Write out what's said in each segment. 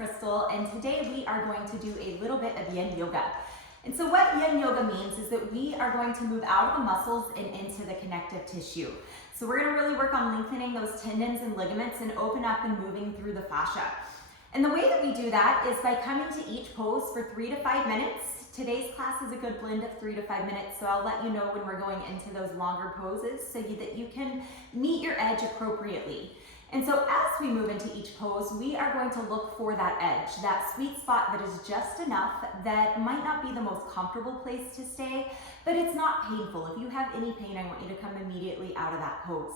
Crystal, and today we are going to do a little bit of Yin Yoga. And so what Yin Yoga means is that we are going to move out of the muscles and into the connective tissue. So we're going to really work on lengthening those tendons and ligaments and open up and moving through the fascia. And the way that we do that is by coming to each pose for 3 to 5 minutes. Today's class is a good blend of 3 to 5 minutes, so I'll let you know when we're going into those longer poses so that you can meet your edge appropriately. And so as we move into each pose, we are going to look for that edge, that sweet spot that is just enough, that might not be the most comfortable place to stay, but it's not painful. If you have any pain, I want you to come immediately out of that pose.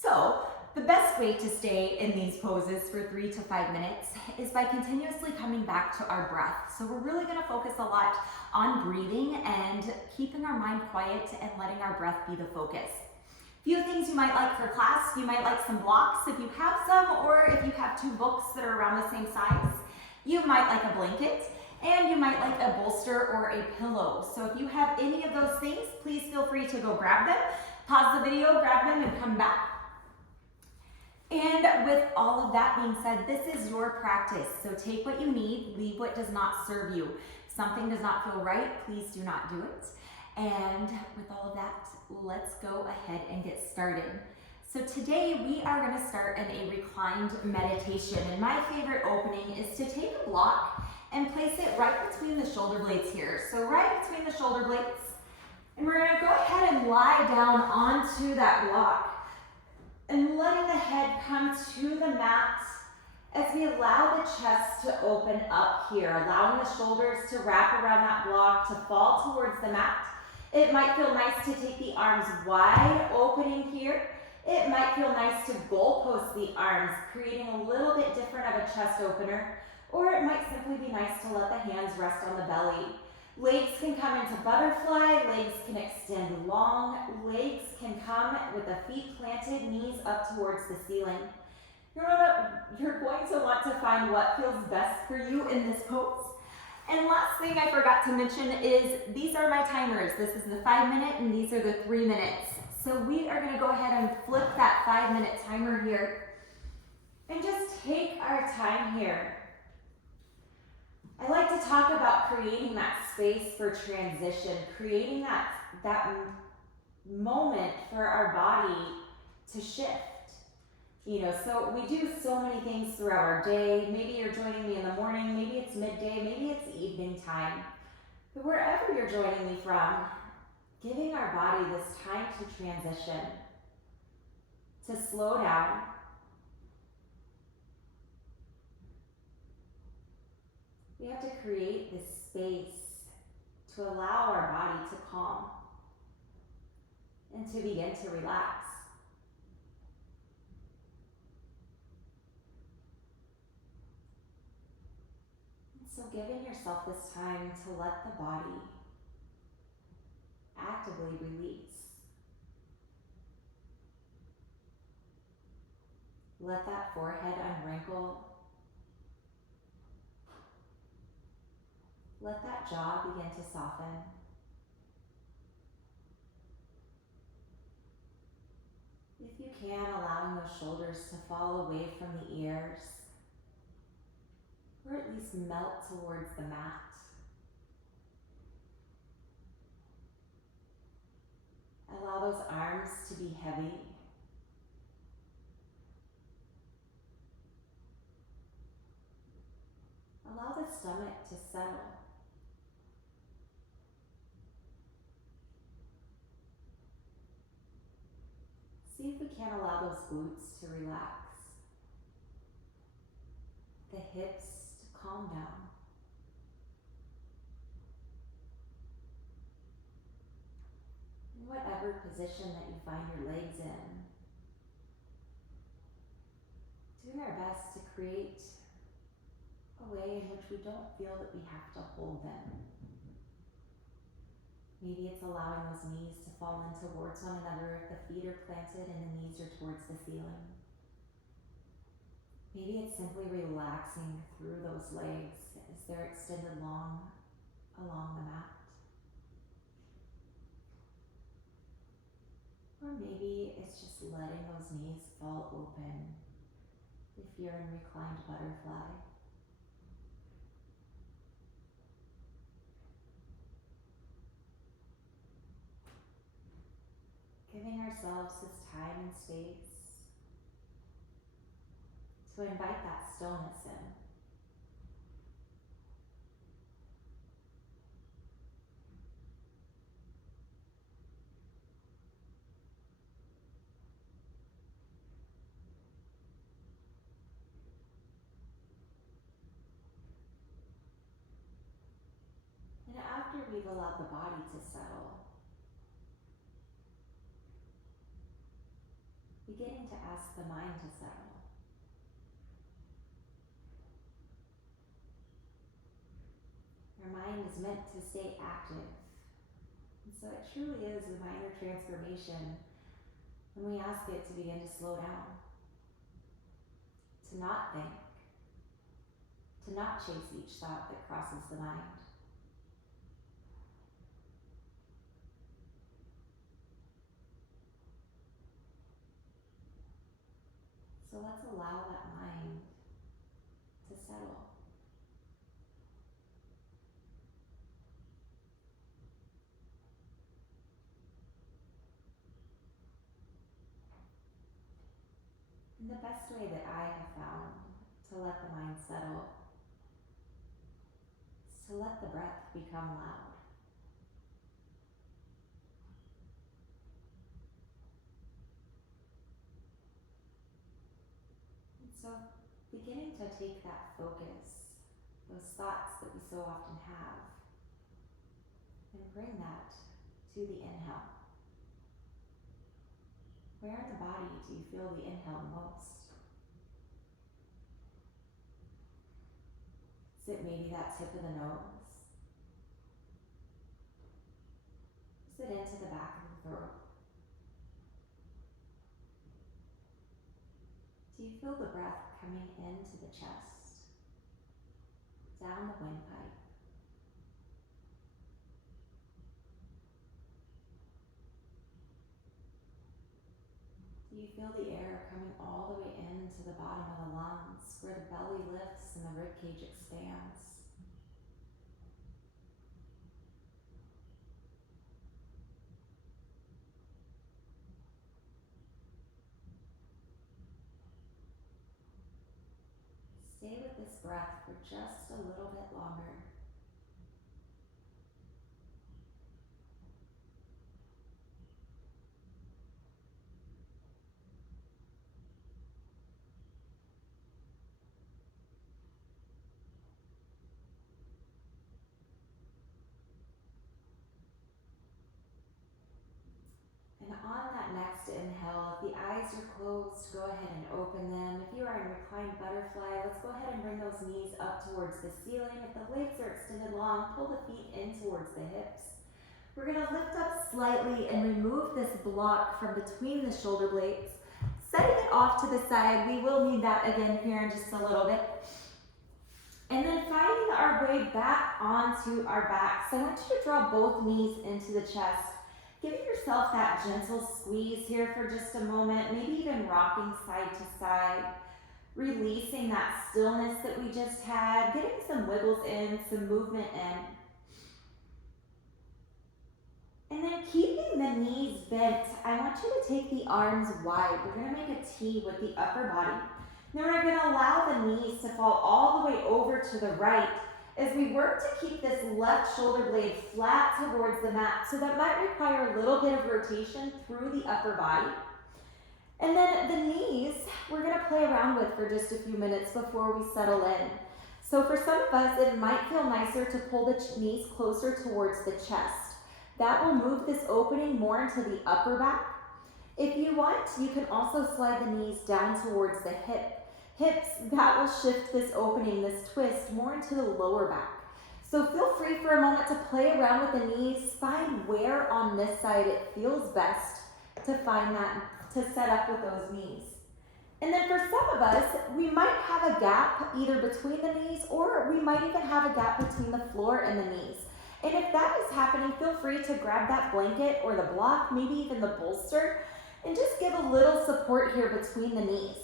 So the best way to stay in these poses for 3 to 5 minutes is by continuously coming back to our breath. So we're really going to focus a lot on breathing and keeping our mind quiet and letting our breath be the focus. Few things you might like for class. You might like some blocks if you have some, or if you have 2 books that are around the same size. You might like a blanket, and you might like a bolster or a pillow. So if you have any of those things, please feel free to go grab them. Pause the video, grab them, and come back. And with all of that being said, this is your practice. So take what you need, leave what does not serve you. If something does not feel right, please do not do it. And with all of that, let's go ahead and get started. So today we are going to start in a reclined meditation. And my favorite opening is to take a block and place it right between the shoulder blades here. So right between the shoulder blades. And we're going to go ahead and lie down onto that block and letting the head come to the mat as we allow the chest to open up here, allowing the shoulders to wrap around that block, to fall towards the mat. It might feel nice to take the arms wide, opening here. It might feel nice to goalpost the arms, creating a little bit different of a chest opener, or it might simply be nice to let the hands rest on the belly. Legs can come into butterfly, legs can extend long, legs can come with the feet planted, knees up towards the ceiling. You're going to want to find what feels best for you in this pose. And last thing I forgot to mention is these are my timers. This is the 5-minute and these are the 3 minutes. So we are going to go ahead and flip that 5-minute timer here and just take our time here. I like to talk about creating that space for transition, creating that moment for our body to shift. You know, so we do so many things throughout our day. Maybe you're joining me in the morning, maybe it's midday, maybe it's evening time. But wherever you're joining me from, giving our body this time to transition, to slow down, we have to create this space to allow our body to calm and to begin to relax. So giving yourself this time to let the body actively release. Let that forehead unwrinkle. Let that jaw begin to soften. If you can, allowing those shoulders to fall away from the ears, or at least melt towards the mat. Allow those arms to be heavy. Allow the stomach to settle. See if we can allow those glutes to relax. The hips to calm down. In whatever position that you find your legs in, doing our best to create a way in which we don't feel that we have to hold them. Maybe it's allowing those knees to fall in towards one another if the feet are planted and the knees are towards the ceiling. Maybe it's simply relaxing through those legs as they're extended long along the mat. Or maybe it's just letting those knees fall open if you're in reclined butterfly. giving ourselves this time and space to invite that stillness in. And after we've allowed the body to settle, beginning to ask the mind to settle. Our mind is meant to stay active. And so it truly is a minor transformation when we ask it to begin to slow down, to not think, to not chase each thought that crosses the mind. So let's allow that mind to settle. And the best way that I have found to let the mind settle is to let the breath become loud. And so beginning to take that focus, those thoughts that we so often have, and bring that to the inhale. Where in the body do you feel the inhale most? Is it maybe that tip of the nose? Is it into the back of the throat? Do you feel the breath coming into the chest, down the windpipe? Do you feel the air coming all the way into the bottom of the lungs, where the belly lifts and the ribcage expands? Stay with this breath for just a little bit longer. And on that next inhale, if the eyes are closed, go ahead and open them. If you are in reclined butterfly, let's go ahead and bring those knees up towards the ceiling. If the legs are extended long, pull the feet in towards the hips. We're going to lift up slightly and remove this block from between the shoulder blades. Setting it off to the side. We will need that again here in just a little bit. And then finding our way back onto our backs. I want you to draw both knees into the chest. Giving yourself that gentle squeeze here for just a moment, maybe even rocking side to side, releasing that stillness that we just had, getting some wiggles in, some movement in. And then keeping the knees bent, I want you to take the arms wide. We're going to make a T with the upper body. Then we're going to allow the knees to fall all the way over to the right, as we work to keep this left shoulder blade flat towards the mat. So that might require a little bit of rotation through the upper body. And then the knees, we're going to play around with for just a few minutes before we settle in. So for some of us, it might feel nicer to pull the knees closer towards the chest. That will move this opening more into the upper back. If you want, you can also slide the knees down towards the hips. That will shift this opening, this twist, more into the lower back. So feel free for a moment to play around with the knees. Find where on this side it feels best to find that, to set up with those knees. And then for some of us, we might have a gap either between the knees, or we might even have a gap between the floor and the knees. And if that is happening, feel free to grab that blanket or the block, maybe even the bolster, and just give a little support here between the knees.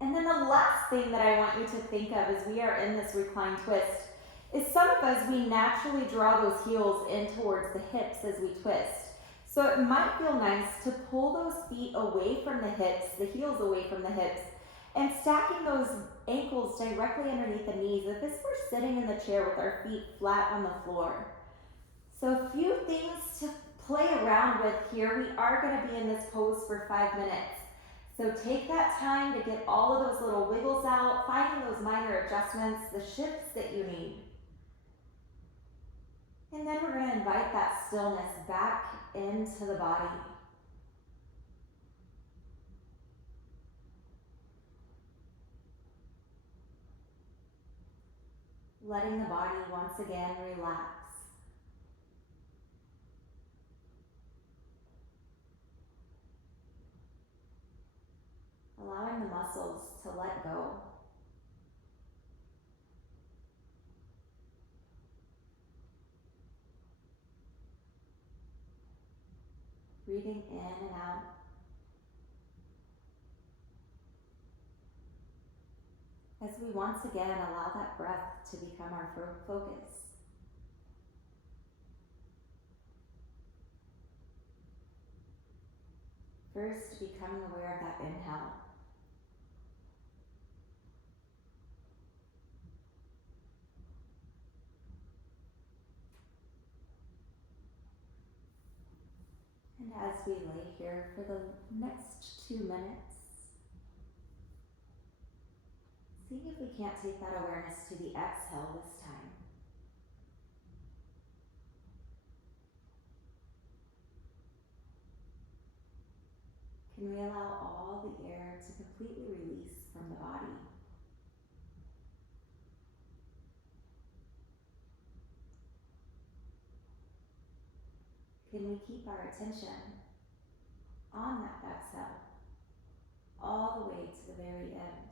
And then the last thing that I want you to think of as we are in this reclined twist is some of us, we naturally draw those heels in towards the hips as we twist. So it might feel nice to pull those feet away from the hips, the heels away from the hips, and stacking those ankles directly underneath the knees as if we're sitting in the chair with our feet flat on the floor. So a few things to play around with here. We are going to be in this pose for 5 minutes. So take that time to get all of those little wiggles out, finding those minor adjustments, the shifts that you need. And then we're going to invite that stillness back into the body. Letting the body once again relax. Allowing the muscles to let go. Breathing in and out. As we once again allow that breath to become our focus. First, becoming aware of that inhale. And as we lay here for the next 2 minutes, see if we can't take that awareness to the exhale this time. Can we allow all the air to completely release from the body? Can we keep our attention on that exhale all the way to the very end?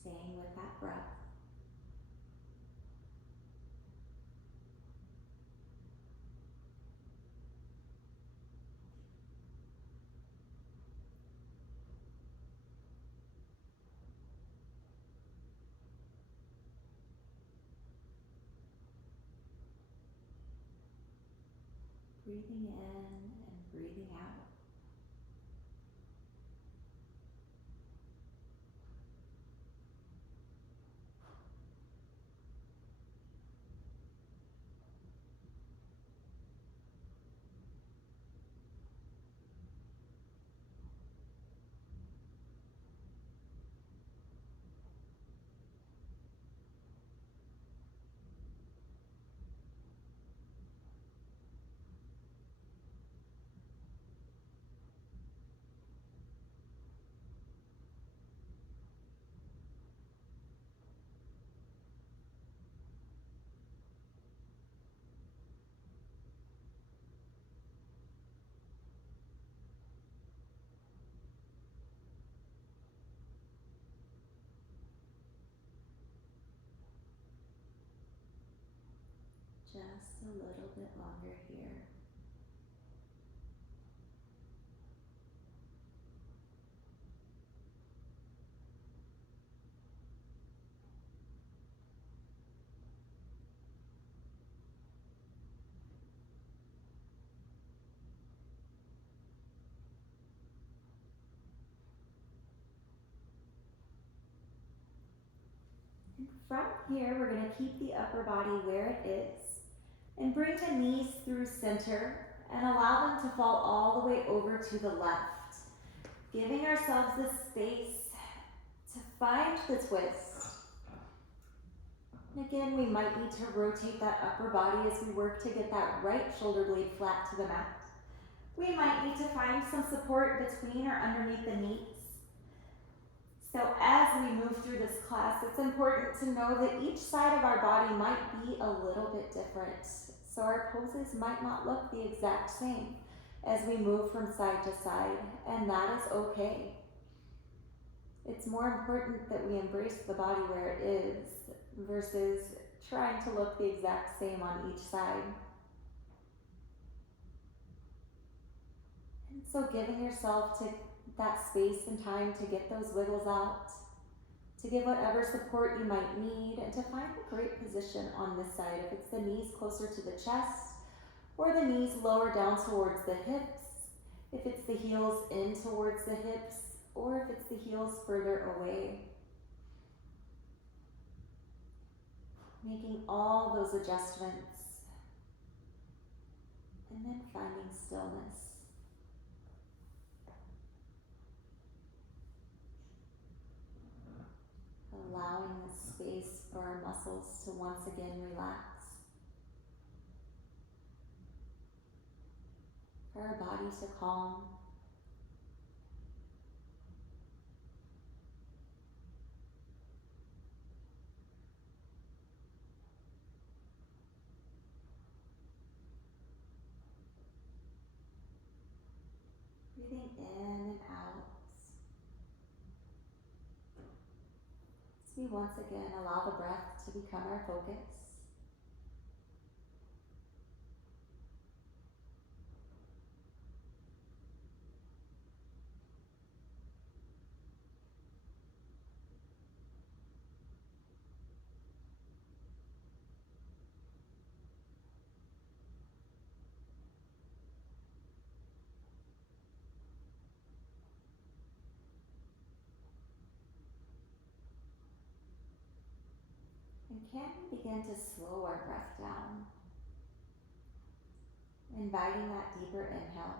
Staying with that breath. Breathing in and breathing out. Just a little bit longer here. And from here, we're going to keep the upper body where it is and bring the knees through center and allow them to fall all the way over to the left, giving ourselves the space to find the twist. And again, we might need to rotate that upper body as we work to get that right shoulder blade flat to the mat. We might need to find some support between or underneath the knees. So as we move through this class, it's important to know that each side of our body might be a little bit different. So our poses might not look the exact same. as we move from side to side, and that is okay. It's more important that we embrace the body where it is versus trying to look the exact same on each side. And so giving yourself to that space and time to get those wiggles out, to give whatever support you might need, and to find a great position on this side. If it's the knees closer to the chest, or the knees lower down towards the hips, if it's the heels in towards the hips, or if it's the heels further away. Making all those adjustments, and then finding stillness. Allowing the space for our muscles to once again relax. For our body to calm. Breathing in and out. As we once again allow the breath to become our focus. And can we begin to slow our breath down, inviting that deeper inhale,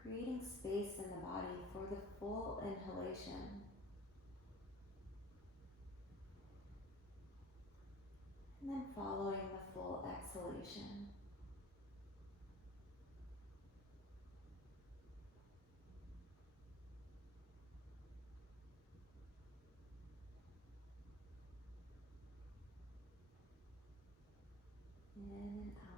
creating space in the body for the full inhalation, and then following the full exhalation. In and out.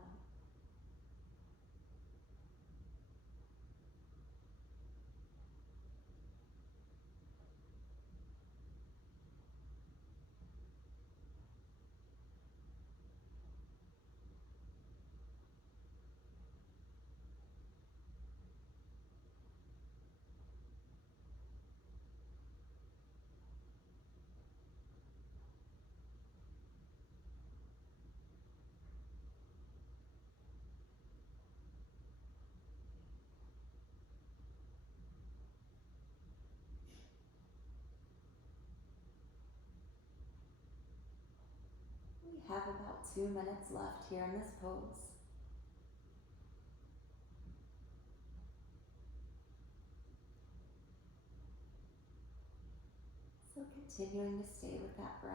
We have about 2 minutes left here in this pose. So continuing to stay with that breath.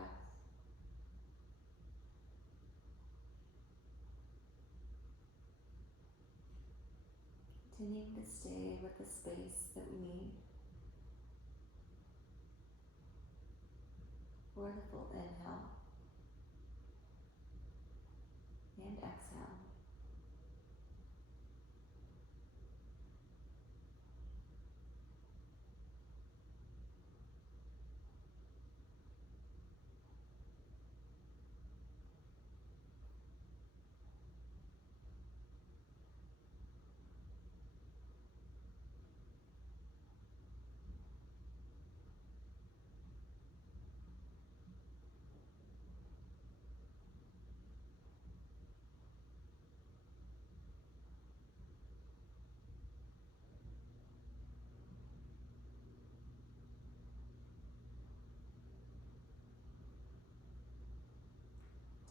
Continuing to stay with the space that we need for the full inhale and exhale.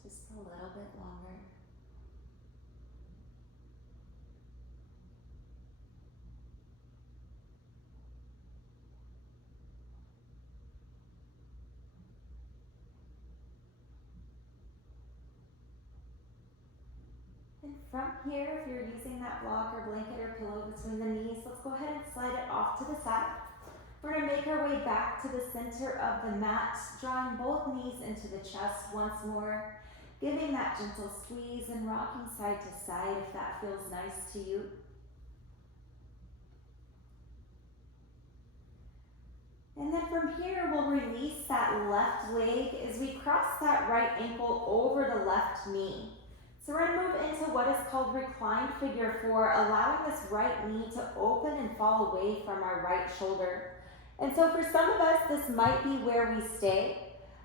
Just a little bit longer. And from here, if you're using that block or blanket or pillow between the knees, let's go ahead and slide it off to the side. We're going to make our way back to the center of the mat, drawing both knees into the chest once more. Giving that gentle squeeze and rocking side to side if that feels nice to you. And then from here, we'll release that left leg as we cross that right ankle over the left knee. So we're gonna move into what is called reclined figure 4, allowing this right knee to open and fall away from our right shoulder. And so for some of us, this might be where we stay.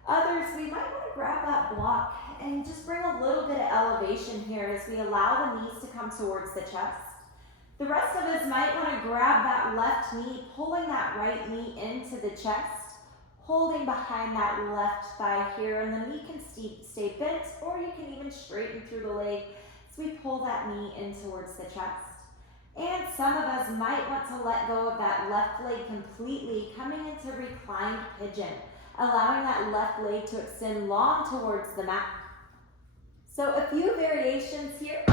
Others, we might want to grab that block and just bring a little bit of elevation here as we allow the knees to come towards the chest. The rest of us might want to grab that left knee, pulling that right knee into the chest, holding behind that left thigh here, and the knee can stay bent, or you can even straighten through the leg as we pull that knee in towards the chest. And some of us might want to let go of that left leg completely, coming into reclined pigeon, allowing that left leg to extend long towards the mat. So a few variations here.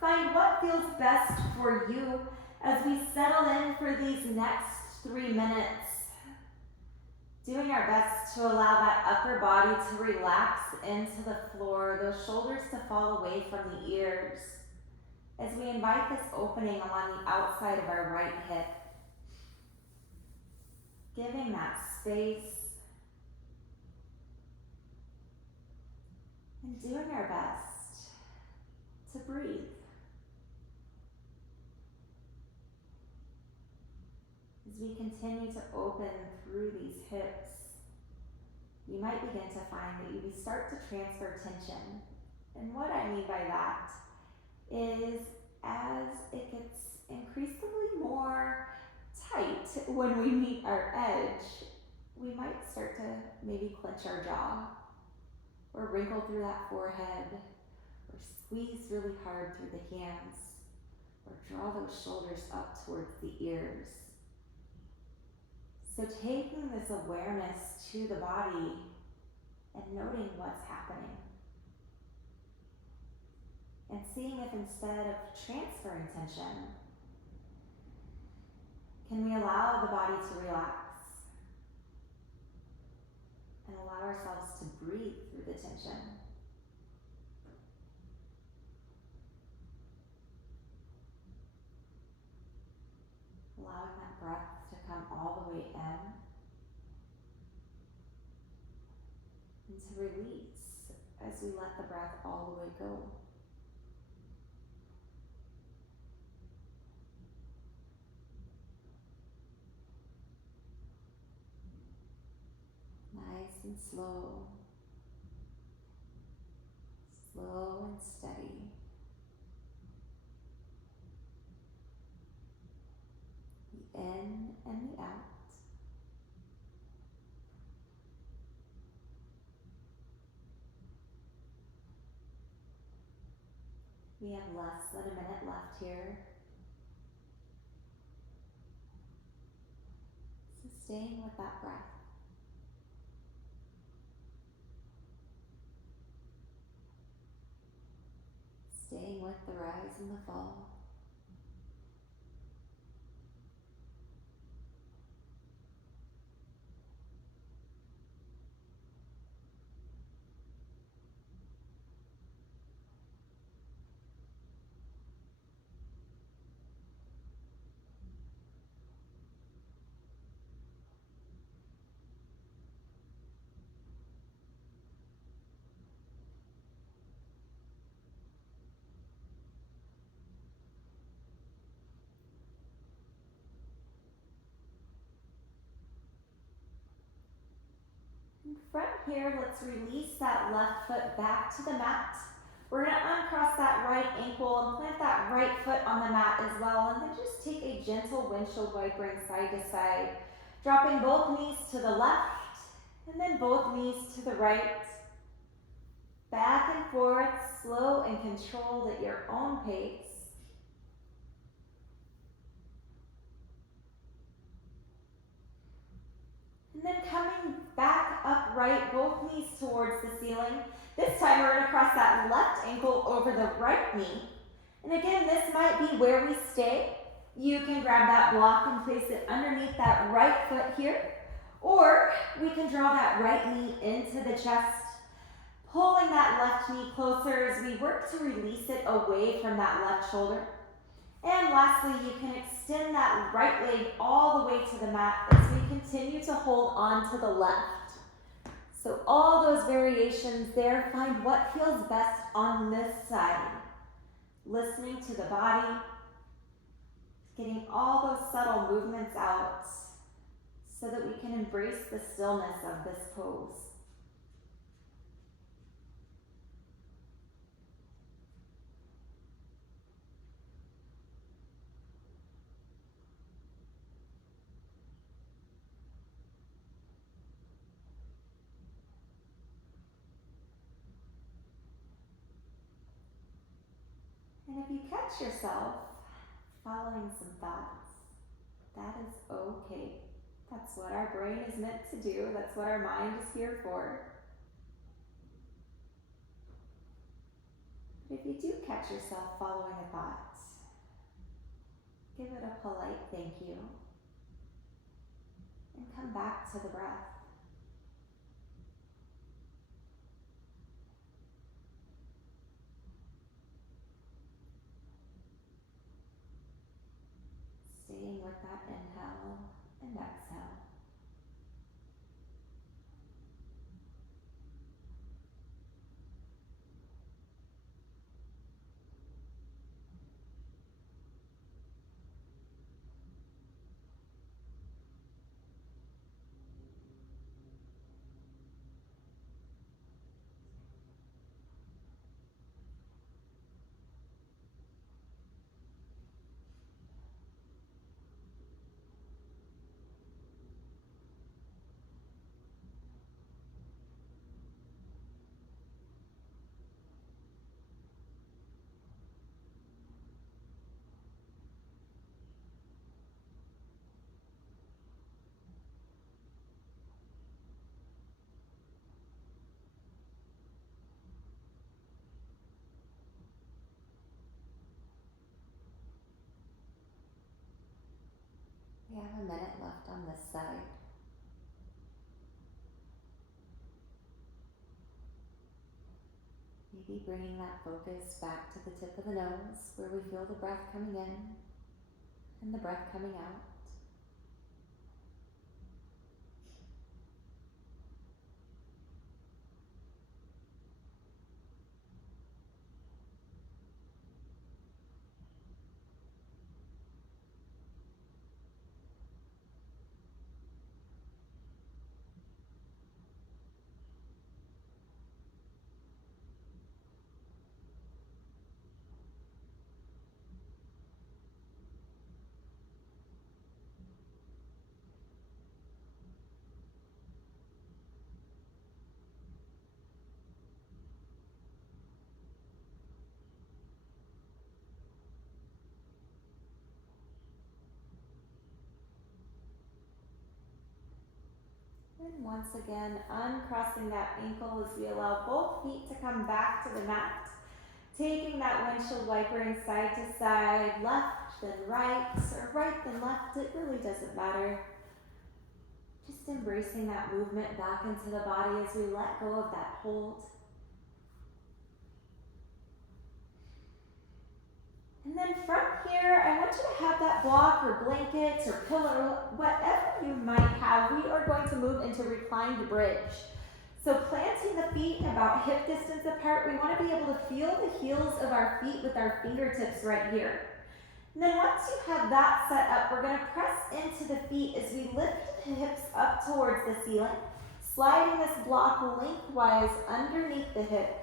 Find what feels best for you as we settle in for these next 3 minutes. Doing our best to allow that upper body to relax into the floor, those shoulders to fall away from the ears, as we invite this opening along the outside of our right hip. Giving that space and doing our best to breathe. As we continue to open through these hips, you might begin to find that you start to transfer tension. And what I mean by that is as it gets increasingly more tight when we meet our edge, we might start to maybe clench our jaw, or wrinkle through that forehead, or squeeze really hard through the hands, or draw those shoulders up towards the ears. So taking this awareness to the body and noting what's happening. And seeing if instead of transferring tension, can we allow the body to relax and allow ourselves to breathe through the tension. Allowing that breath to come all the way in and to release as we let the breath all the way go. Nice and slow, slow and steady. The in and the out. We have less than a minute left here. So staying with that breath. Staying with the rise and the fall. From here, let's release that left foot back to the mat. We're going to uncross that right ankle and plant that right foot on the mat as well. And then just take a gentle windshield wipering side to side, dropping both knees to the left and then both knees to the right. Back and forth, slow and controlled at your own pace. And then coming back upright, both knees towards the ceiling. This time we're going to cross that left ankle over the right knee. And again, this might be where we stay. You can grab that block and place it underneath that right foot here. Or we can draw that right knee into the chest, Pulling that left knee closer as we work to release it away from that left shoulder. And lastly, you can extend that right leg all the way to the mat as we continue to hold on to the left. So all those variations there, find what feels best on this side. Listening to the body, getting all those subtle movements out so that we can embrace the stillness of this pose. And if you catch yourself following some thoughts, that is okay. That's what our brain is meant to do. That's what our mind is here for. But if you do catch yourself following a thought, give it a polite thank you and come back to the breath. Staying with that inhale and exhale. We have a minute left on this side. Maybe bringing that focus back to the tip of the nose where we feel the breath coming in and the breath coming out. And once again, uncrossing that ankle as we allow both feet to come back to the mat. Taking that windshield wipering side to side, left then right, or right then left, it really doesn't matter. Just embracing that movement back into the body as we let go of that hold. And then from here, I want you to have that block or blanket or pillow, whatever you might have. We are going to move into reclined bridge. So planting the feet about hip distance apart, we want to be able to feel the heels of our feet with our fingertips right here. And then once you have that set up, we're going to press into the feet as we lift the hips up towards the ceiling, sliding this block lengthwise underneath the hips.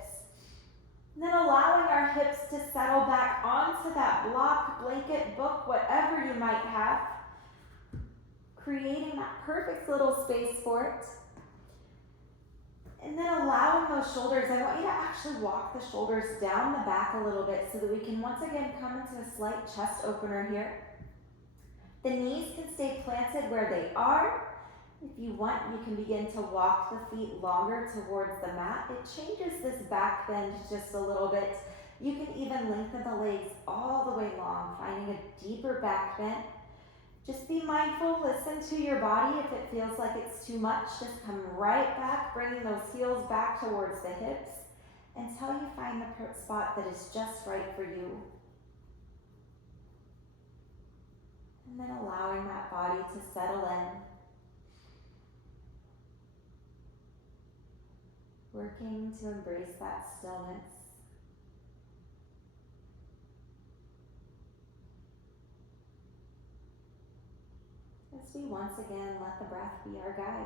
And then allowing our hips to settle back onto that block, blanket, book, whatever you might have. Creating that perfect little space for it. And then allowing those shoulders, I want you to actually walk the shoulders down the back a little bit so that we can once again come into a slight chest opener here. The knees can stay planted where they are. If you want, you can begin to walk the feet longer towards the mat. It changes this back bend just a little bit. You can even lengthen the legs all the way long, finding a deeper back bend. Just be mindful, listen to your body. If it feels like it's too much, just come right back, bringing those heels back towards the hips until you find the spot that is just right for you. And then allowing that body to settle in. Working to embrace that stillness. As we once again let the breath be our guide.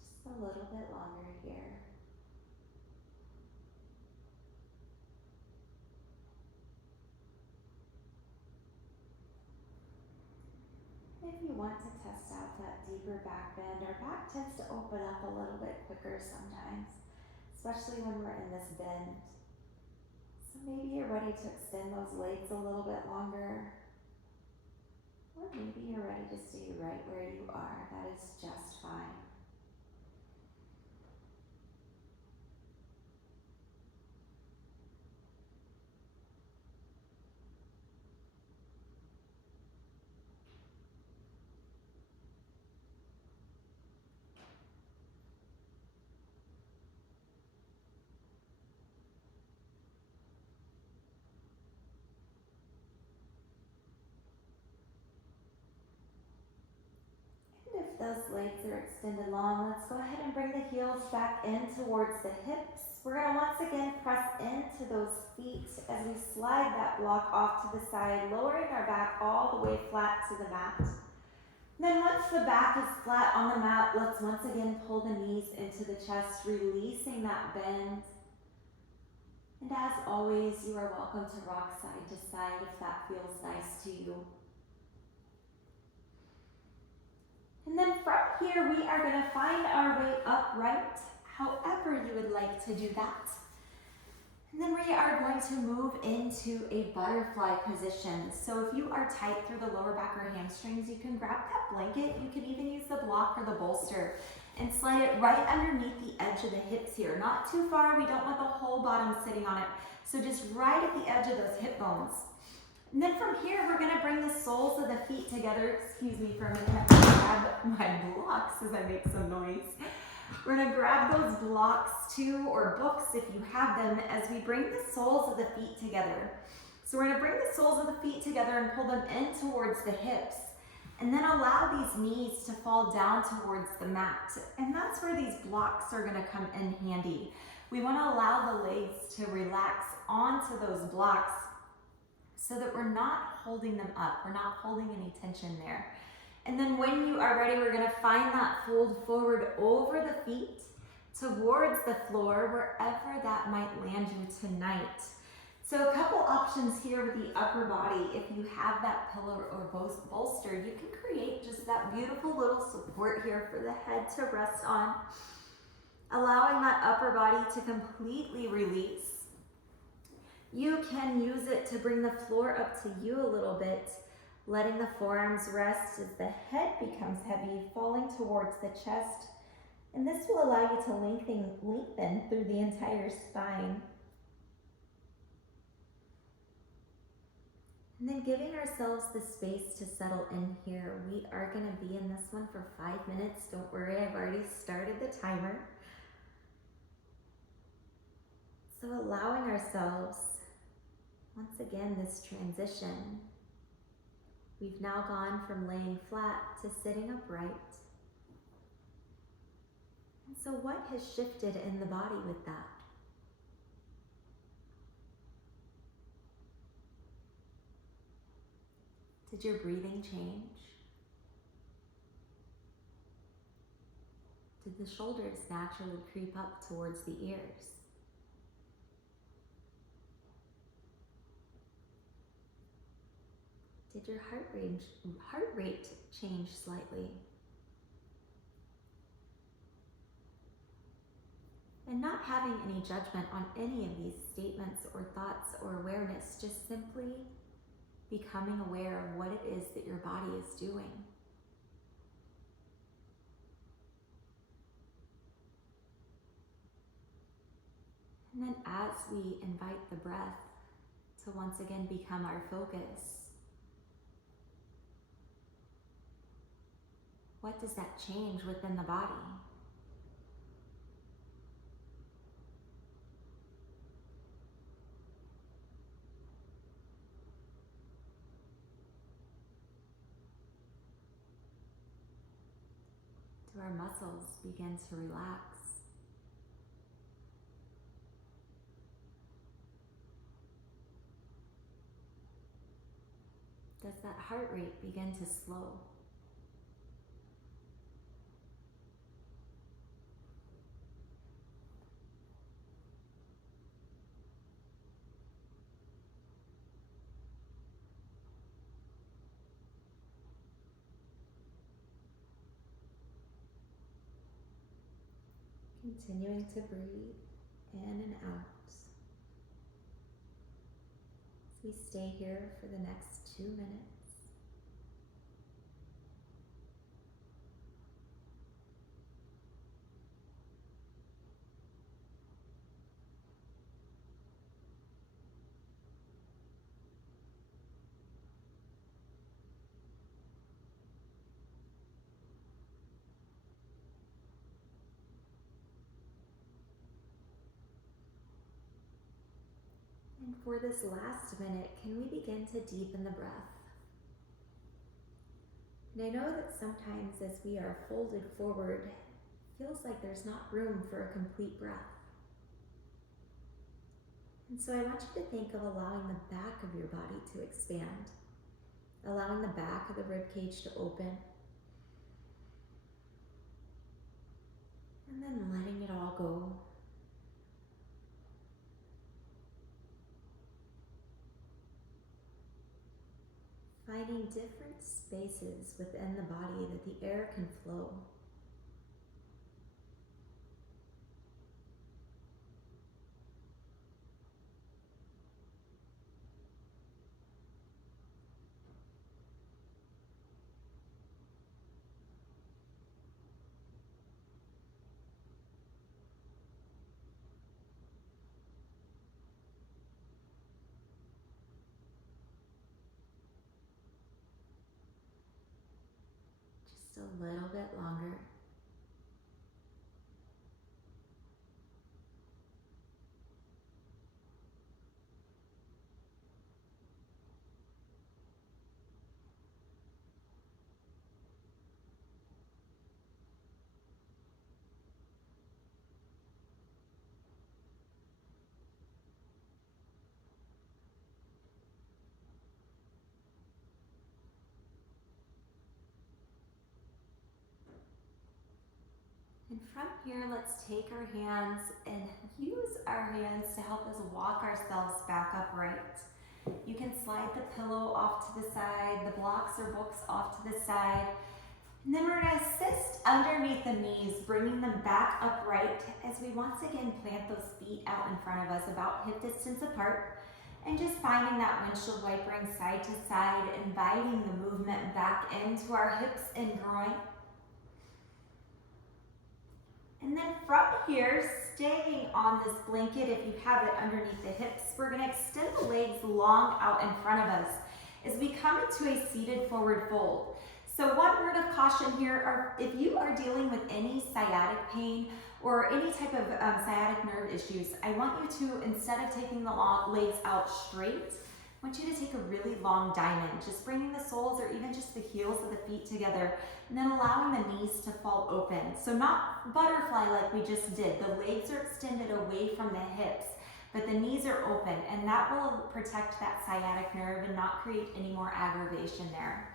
Just a little bit longer here. If you want to test out that deeper back bend, our back tends to open up a little bit quicker sometimes, especially when we're in this bend. So maybe you're ready to extend those legs a little bit longer, or maybe you're ready to stay right where you are. That is just fine. If those legs are extended long, let's go ahead and bring the heels back in towards the hips. We're going to once again press into those feet as we slide that block off to the side, lowering our back all the way flat to the mat. Then once the back is flat on the mat, let's once again pull the knees into the chest, releasing that bend. And as always, you are welcome to rock side to side if that feels nice to you. And then from here, we are going to find our way upright, however you would like to do that. And then we are going to move into a butterfly position. So if you are tight through the lower back or hamstrings, you can grab that blanket. You can even use the block or the bolster and slide it right underneath the edge of the hips here. Not too far, we don't want the whole bottom sitting on it. So just right at the edge of those hip bones. And then from here, we're going to bring the soles of the feet together. Excuse me for a minute, I have to grab my blocks as I make some noise. We're going to grab those blocks too, or books if you have them, as we bring the soles of the feet together. So we're going to bring the soles of the feet together and pull them in towards the hips. And then allow these knees to fall down towards the mat. And that's where these blocks are going to come in handy. We want to allow the legs to relax onto those blocks so that we're not holding them up. We're not holding any tension there. And then when you are ready, we're going to find that fold forward over the feet towards the floor, wherever that might land you tonight. So a couple options here with the upper body. If you have that pillow or bolster, you can create just that beautiful little support here for the head to rest on, allowing that upper body to completely release. You can use it to bring the floor up to you a little bit, letting the forearms rest as the head becomes heavy, falling towards the chest. And this will allow you to lengthen through the entire spine. And then giving ourselves the space to settle in here. We are going to be in this one for 5 minutes. Don't worry, I've already started the timer. So allowing ourselves Once again, this transition, we've now gone from laying flat to sitting upright. And so what has shifted in the body with that? Did your breathing change? Did the shoulders naturally creep up towards the ears? Did your heart rate change slightly? And not having any judgment on any of these statements or thoughts or awareness, just simply becoming aware of what it is that your body is doing. And then as we invite the breath to once again become our focus, what does that change within the body? Do our muscles begin to relax? Does that heart rate begin to slow? Continuing to breathe in and out. As we stay here for the next 2 minutes. And for this last minute, can we begin to deepen the breath? And I know that sometimes as we are folded forward, it feels like there's not room for a complete breath. And so I want you to think of allowing the back of your body to expand, allowing the back of the rib cage to open, and then letting it all go. Finding different spaces within the body that the air can flow. Just a little bit longer. And from here, let's take our hands and use our hands to help us walk ourselves back upright. You can slide the pillow off to the side, the blocks or books off to the side. And then we're gonna assist underneath the knees, bringing them back upright as we once again plant those feet out in front of us, about hip distance apart. And just finding that windshield wipering side to side, inviting the movement back into our hips and groin. And then from here, staying on this blanket, if you have it underneath the hips, we're gonna extend the legs long out in front of us as we come into a seated forward fold. So one word of caution here, if you are dealing with any sciatic pain or any type of sciatic nerve issues, I want you to, instead of taking the legs out straight, I want you to take a really long diamond, just bringing the soles or even just the heels of the feet together, and then allowing the knees to fall open. So not butterfly like we just did. The legs are extended away from the hips, but the knees are open, and that will protect that sciatic nerve and not create any more aggravation there.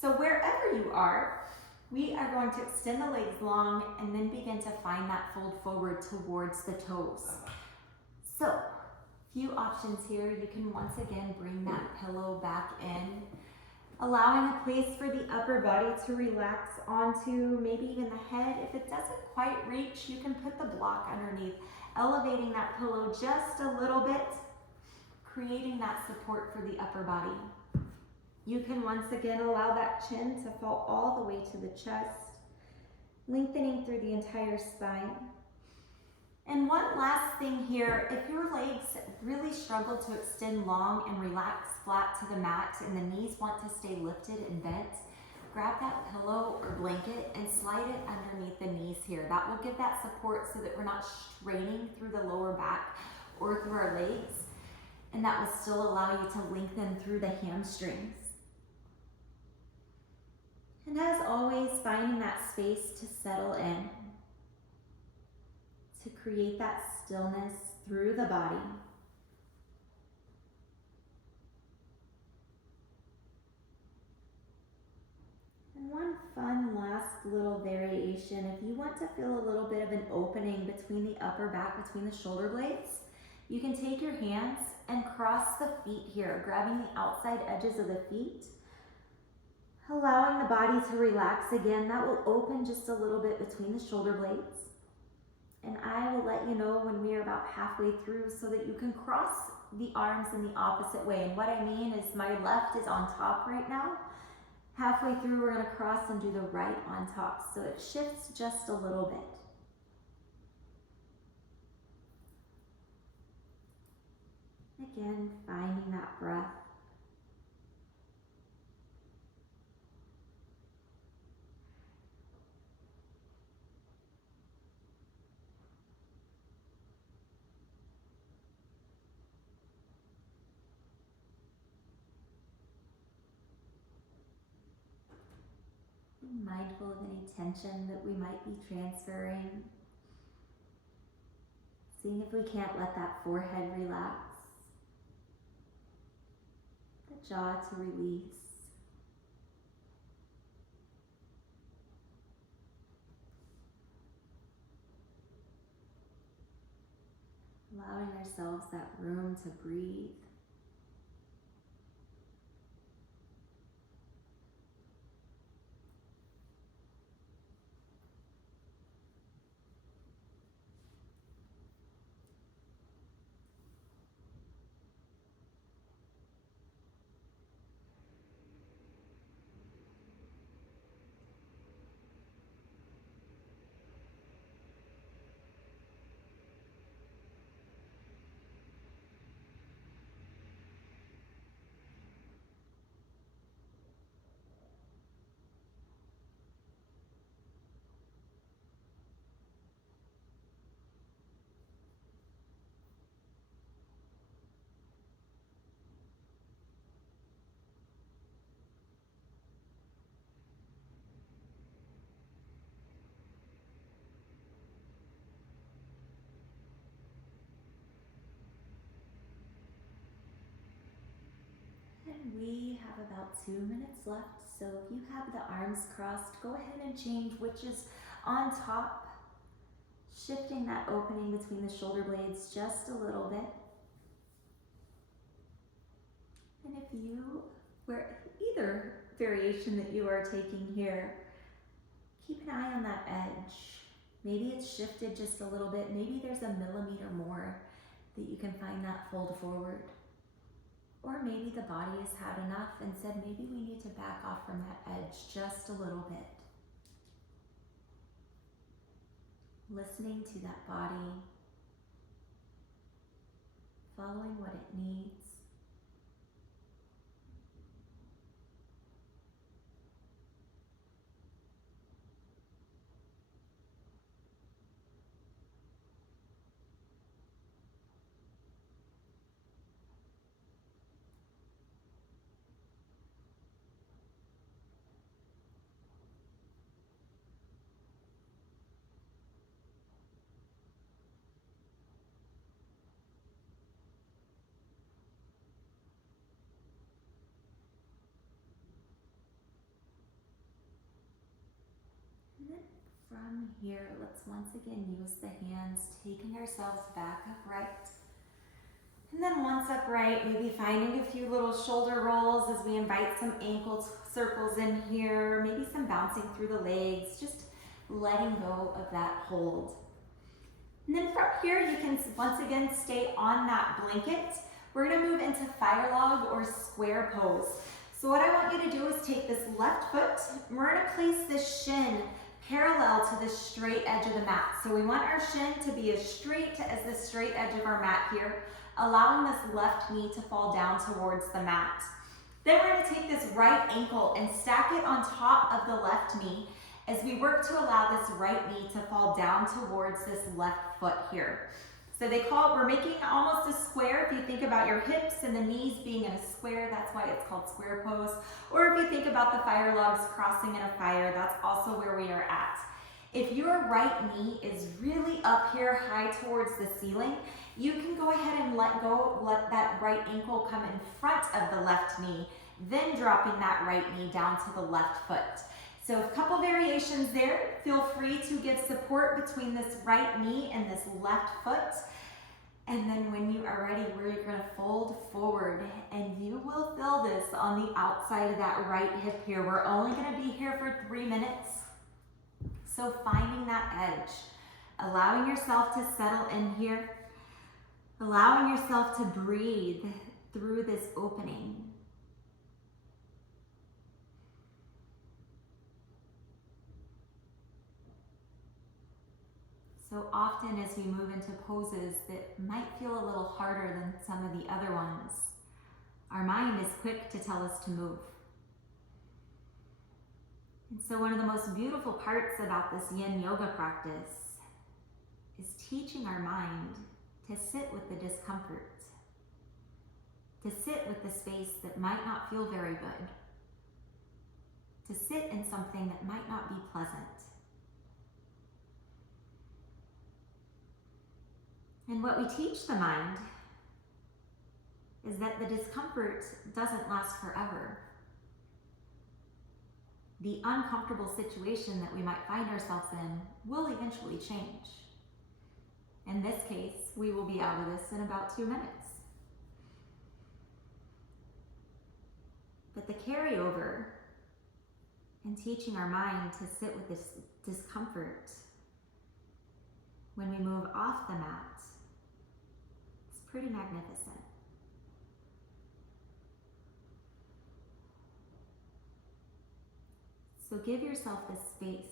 So wherever you are, we are going to extend the legs long and then begin to find that fold forward towards the toes. So, few options here. You can once again bring that pillow back in, allowing a place for the upper body to relax onto, maybe even the head. If it doesn't quite reach, you can put the block underneath, elevating that pillow just a little bit, creating that support for the upper body. You can once again allow that chin to fall all the way to the chest, lengthening through the entire spine. And one last thing here, if your legs really struggle to extend long and relax flat to the mat and the knees want to stay lifted and bent, grab that pillow or blanket and slide it underneath the knees here. That will give that support so that we're not straining through the lower back or through our legs, and that will still allow you to lengthen through the hamstrings. And as always, finding that space to settle in, to create that stillness through the body. And one fun last little variation, if you want to feel a little bit of an opening between the upper back, between the shoulder blades, you can take your hands and cross the feet here, grabbing the outside edges of the feet, allowing the body to relax again. That will open just a little bit between the shoulder blades. And I will let you know when we are about halfway through so that you can cross the arms in the opposite way. And what I mean is my left is on top right now. Halfway through, we're going to cross and do the right on top. So it shifts just a little bit. Again, finding that breath. Being mindful of any tension that we might be transferring. Seeing if we can't let that forehead relax. The jaw to release. Allowing ourselves that room to breathe. And we have about 2 minutes left, so if you have the arms crossed, go ahead and change which is on top, shifting that opening between the shoulder blades just a little bit. And if you, where either variation that you are taking here, keep an eye on that edge. Maybe it's shifted just a little bit, maybe there's a millimeter more that you can find that fold forward. Or maybe the body has had enough and said, maybe we need to back off from that edge just a little bit. Listening to that body, following what it needs. from here, let's once again use the hands, taking ourselves back upright. And then once upright, maybe finding a few little shoulder rolls as we invite some ankle circles in here, maybe some bouncing through the legs, just letting go of that hold. And then from here, you can once again stay on that blanket. We're gonna move into fire log or square pose. So what I want you to do is take this left foot, and we're gonna place this shin parallel to the straight edge of the mat. So we want our shin to be as straight as the straight edge of our mat here, allowing this left knee to fall down towards the mat. Then we're gonna take this right ankle and stack it on top of the left knee as we work to allow this right knee to fall down towards this left foot here. So we're making almost a square. If you think about your hips and the knees being in a square, that's why it's called square pose. Or if you think about the fire logs crossing in a fire, that's also where we are at. If your right knee is really up here high towards the ceiling, you can go ahead and let that right ankle come in front of the left knee, then dropping that right knee down to the left foot. So a couple variations there. Feel free to give support between this right knee and this left foot. And then when you are ready, we're gonna fold forward, and you will feel this on the outside of that right hip here. We're only gonna be here for 3 minutes. So finding that edge, allowing yourself to settle in here, allowing yourself to breathe through this opening. So often as we move into poses that might feel a little harder than some of the other ones, our mind is quick to tell us to move. And so one of the most beautiful parts about this yin yoga practice is teaching our mind to sit with the discomfort, to sit with the space that might not feel very good, to sit in something that might not be pleasant. And what we teach the mind is that the discomfort doesn't last forever. The uncomfortable situation that we might find ourselves in will eventually change. In this case, we will be out of this in about 2 minutes. But the carryover in teaching our mind to sit with this discomfort when we move off the mat is pretty magnificent. So give yourself this space.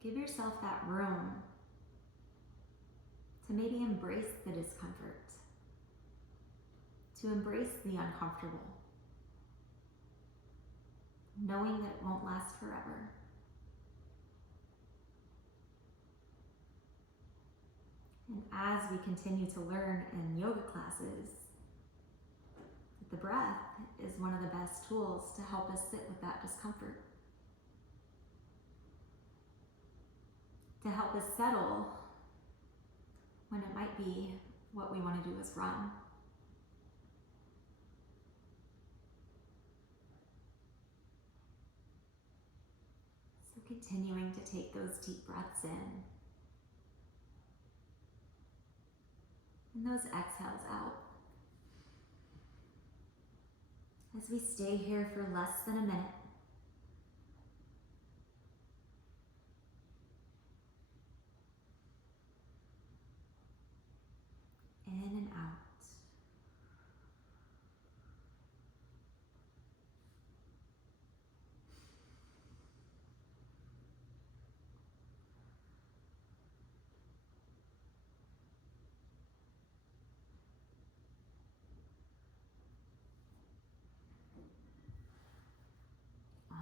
Give yourself that room to maybe embrace the discomfort, to embrace the uncomfortable, knowing that it won't last forever. And as we continue to learn in yoga classes, the breath is one of the best tools to help us sit with that discomfort, to help us settle when it might be what we want to do is run. So continuing to take those deep breaths in and those exhales out. As we stay here for less than a minute. In and out.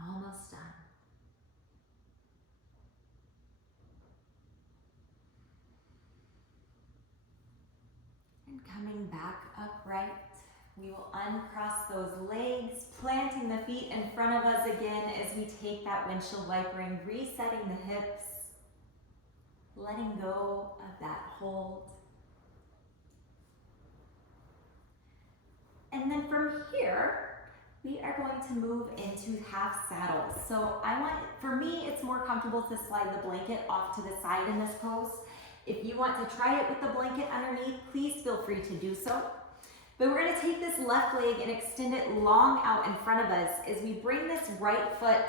Almost done. And coming back upright, we will uncross those legs, planting the feet in front of us again as we take that windshield wipering, resetting the hips, letting go of that hold. And then from here, we are going to move into half saddle. So for me, it's more comfortable to slide the blanket off to the side in this pose. If you want to try it with the blanket underneath, please feel free to do so. But we're gonna take this left leg and extend it long out in front of us as we bring this right foot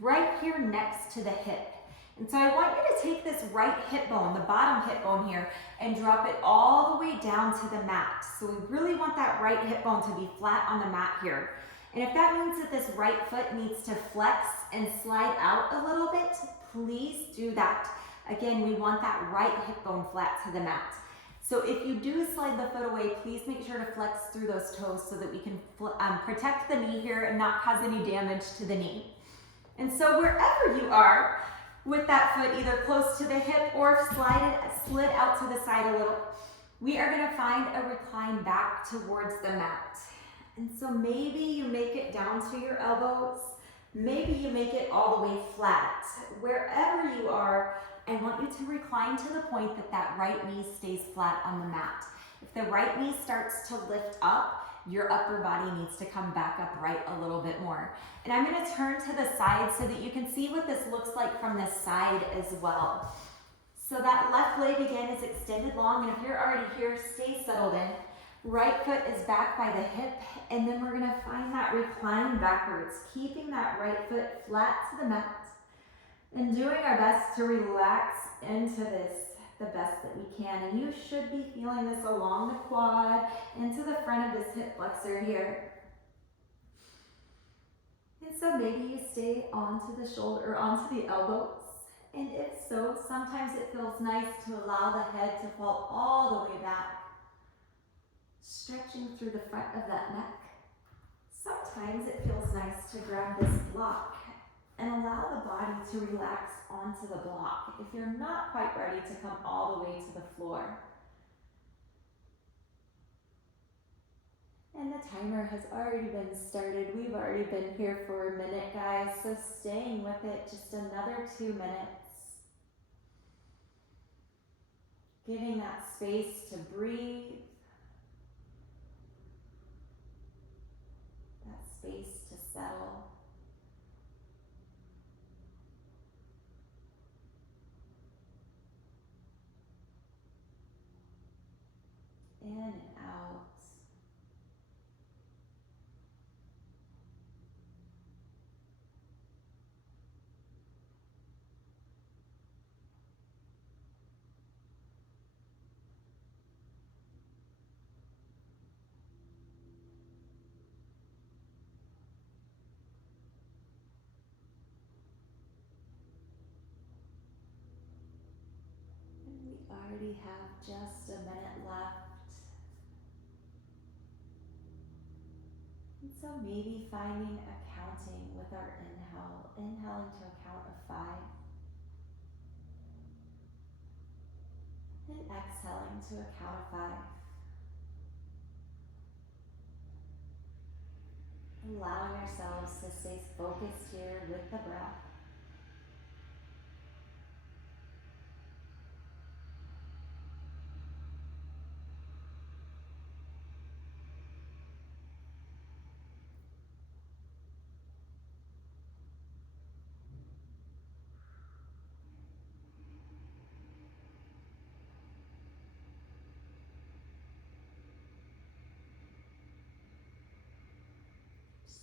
right here next to the hip. And so I want you to take this right hip bone, the bottom hip bone here, and drop it all the way down to the mat. So we really want that right hip bone to be flat on the mat here. And if that means that this right foot needs to flex and slide out a little bit, please do that. Again, we want that right hip bone flat to the mat. So if you do slide the foot away, please make sure to flex through those toes so that we can protect the knee here and not cause any damage to the knee. And so wherever you are with that foot, either close to the hip or slid out to the side a little, we are gonna find a recline back towards the mat. And so maybe you make it down to your elbows, maybe you make it all the way flat. Wherever you are, I want you to recline to the point that that right knee stays flat on the mat. If the right knee starts to lift up, your upper body needs to come back upright a little bit more. And I'm gonna turn to the side so that you can see what this looks like from the side as well. So that left leg again is extended long, and if you're already here, stay settled in. Right foot is back by the hip, and then we're gonna find that recline backwards, keeping that right foot flat to the mat, and doing our best to relax into this the best that we can. And you should be feeling this along the quad, into the front of this hip flexor here. And so maybe you stay onto the shoulder or onto the elbows. And if so, sometimes it feels nice to allow the head to fall all the way back, stretching through the front of that neck. Sometimes it feels nice to grab this block and allow the body to relax onto the block if you're not quite ready to come all the way to the floor. And the timer has already been started. We've already been here for a minute, guys, so staying with it just another 2 minutes. Giving that space to breathe, that space to settle. In and out. And we already have just a minute left. And so maybe finding a counting with our inhale, inhaling to a count of 5, and exhaling to a count of 5. Allowing ourselves to stay focused here with the breath.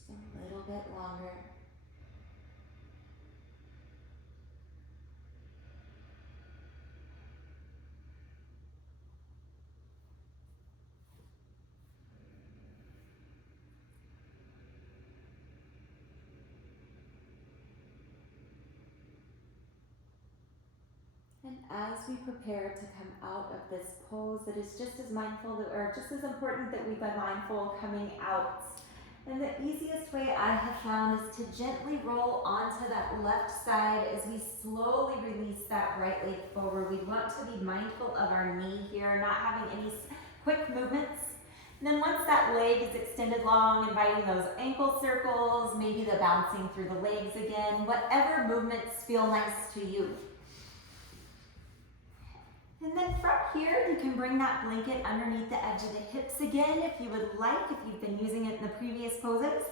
A little bit longer. And as we prepare to come out of this pose, that is just as mindful or just as important that we be mindful coming out. And the easiest way I have found is to gently roll onto that left side as we slowly release that right leg forward. We want to be mindful of our knee here, not having any quick movements. And then once that leg is extended long, inviting those ankle circles, maybe the bouncing through the legs again, whatever movements feel nice to you. And then from here, you can bring that blanket underneath the edge of the hips again if you would like, if you've been using it in the previous poses.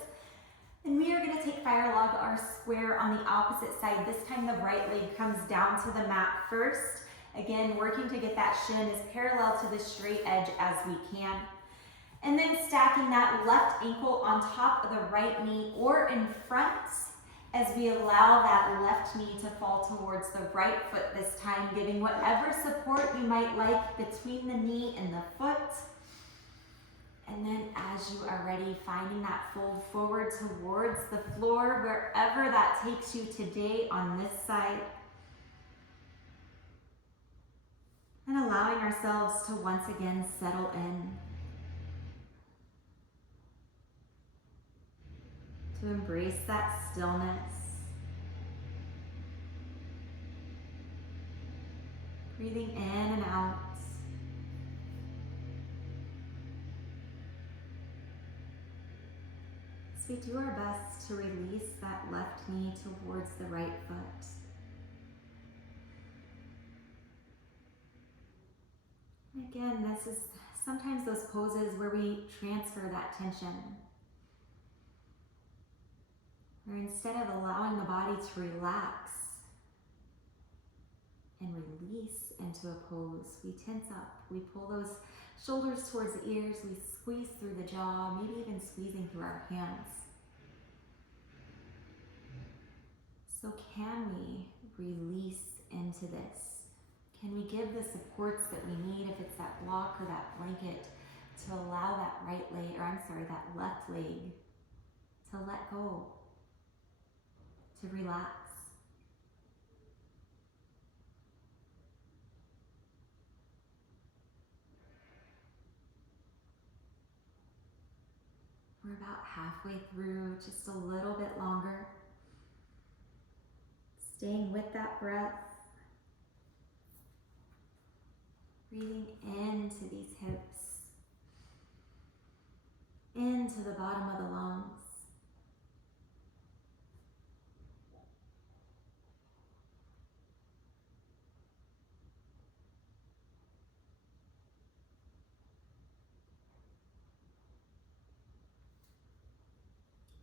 And we are going to take fire log our square on the opposite side. This time the right leg comes down to the mat first. Again, working to get that shin as parallel to the straight edge as we can. And then stacking that left ankle on top of the right knee or in front as we allow that left knee to fall towards the right foot this time, giving whatever support you might like between the knee and the foot. And then as you are ready, finding that fold forward towards the floor, wherever that takes you today on this side. And allowing ourselves to once again settle in. To embrace that stillness. Breathing in and out. As we do our best to release that left knee towards the right foot. Again, this is sometimes those poses where we transfer that tension. Where instead of allowing the body to relax and release into a pose, we tense up. We pull those shoulders towards the ears, we squeeze through the jaw, maybe even squeezing through our hands. So can we release into this? Can we give the supports that we need, if it's that block or that blanket, to allow that that left leg to let go, to relax? We're about halfway through, just a little bit longer. Staying with that breath. Breathing into these hips, into the bottom of the lungs.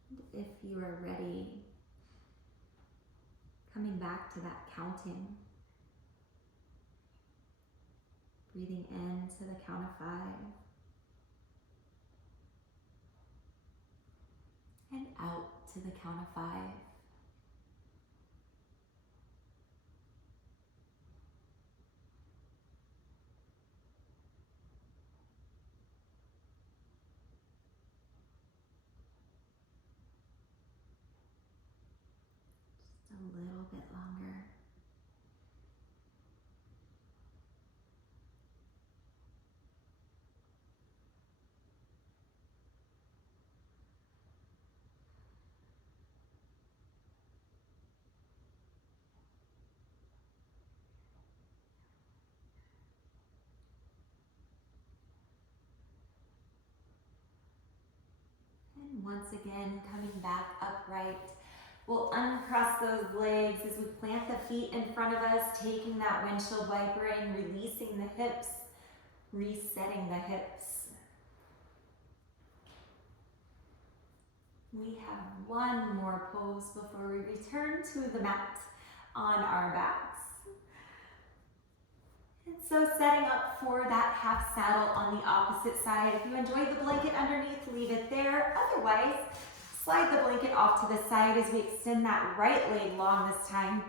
And if you are ready, coming back to that counting. Breathing into the count of 5. And out to the count of 5. Just a little bit longer. And once again, coming back upright. We'll uncross those legs as we plant the feet in front of us, taking that windshield wiper and releasing the hips, resetting the hips. We have one more pose before we return to the mat on our backs. And so setting up for that half saddle on the opposite side. If you enjoyed the blanket underneath, leave it there. Otherwise, slide the blanket off to the side as we extend that right leg long this time.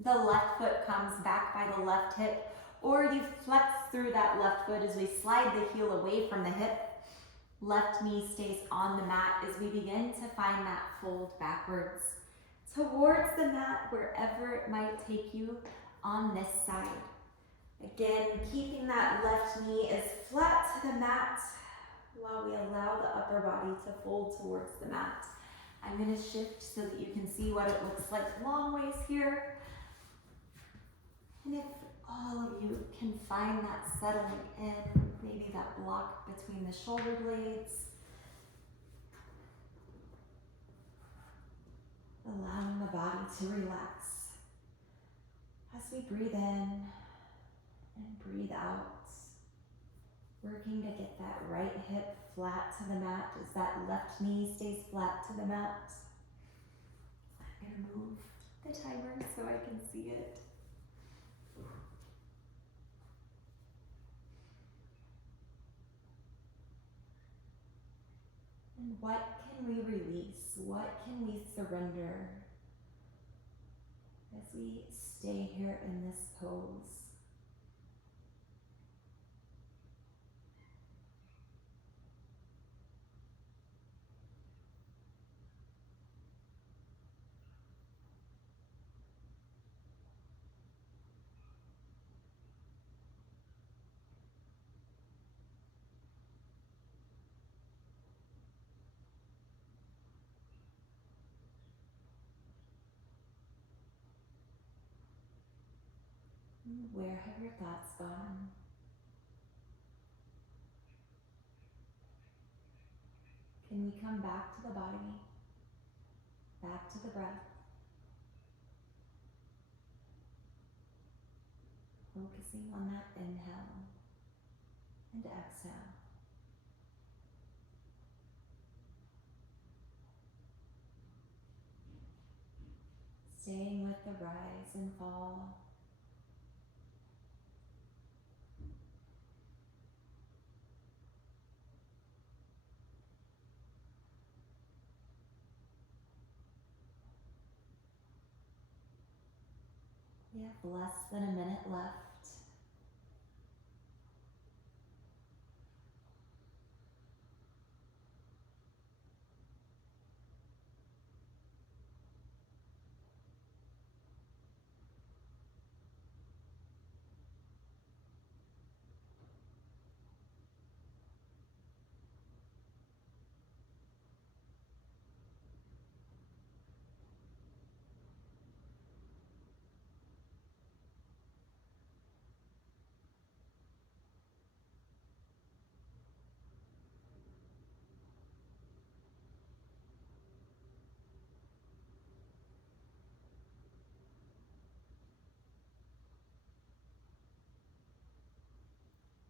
The left foot comes back by the left hip, or you flex through that left foot as we slide the heel away from the hip. Left knee stays on the mat as we begin to find that fold backwards towards the mat, wherever it might take you on this side. Again, keeping that left knee as flat to the mat while we allow the upper body to fold towards the mat. I'm going to shift so that you can see what it looks like long ways here. And if all of you can find that settling in, maybe that block between the shoulder blades, allowing the body to relax as we breathe in and breathe out Working to get that right hip flat to the mat as that left knee stays flat to the mat. I'm going to move the timer so I can see it. And what can we release? What can we surrender as we stay here in this pose? Where have your thoughts gone? Can we come back to the body, back to the breath, focusing on that inhale and exhale. Staying with the rise and fall. We have less than a minute left.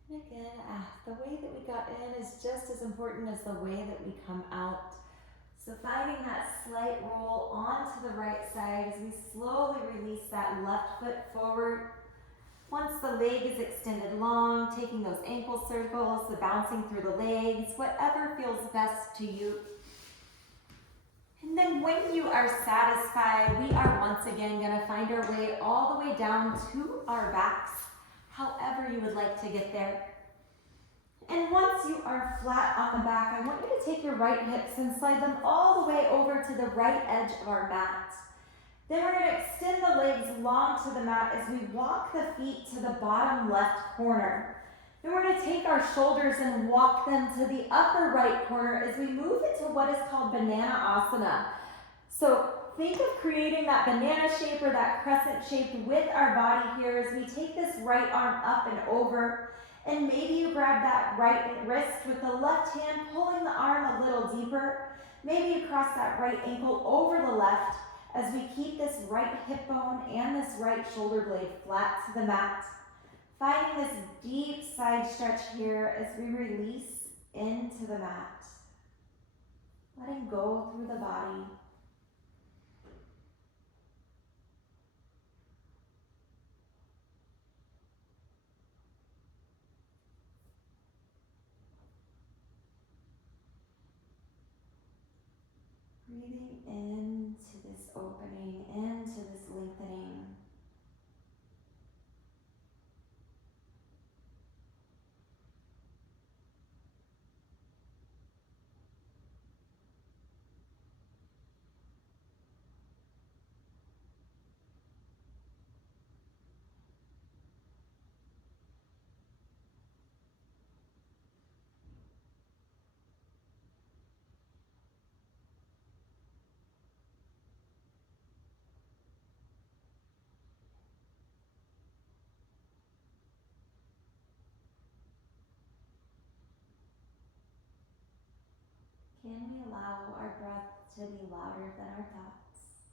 And again, the way that we got in is just as important as the way that we come out. So finding that slight roll onto the right side as we slowly release that left foot forward. Once the leg is extended long, taking those ankle circles, the bouncing through the legs, whatever feels best to you. And then when you are satisfied, we are once again going to find our way all the way down to our backs, however you would like to get there. And once you are flat on the back, I want you to take your right hips and slide them all the way over to the right edge of our mat. Then we're going to extend the legs long to the mat as we walk the feet to the bottom left corner. Then we're going to take our shoulders and walk them to the upper right corner as we move into what is called banana asana. So think of creating that banana shape or that crescent shape with our body here as we take this right arm up and over. And maybe you grab that right wrist with the left hand, pulling the arm a little deeper. Maybe you cross that right ankle over the left as we keep this right hip bone and this right shoulder blade flat to the mat. Finding this deep side stretch here as we release into the mat. Letting go through the body. Breathing into this opening, into this lengthening. Can we allow our breath to be louder than our thoughts?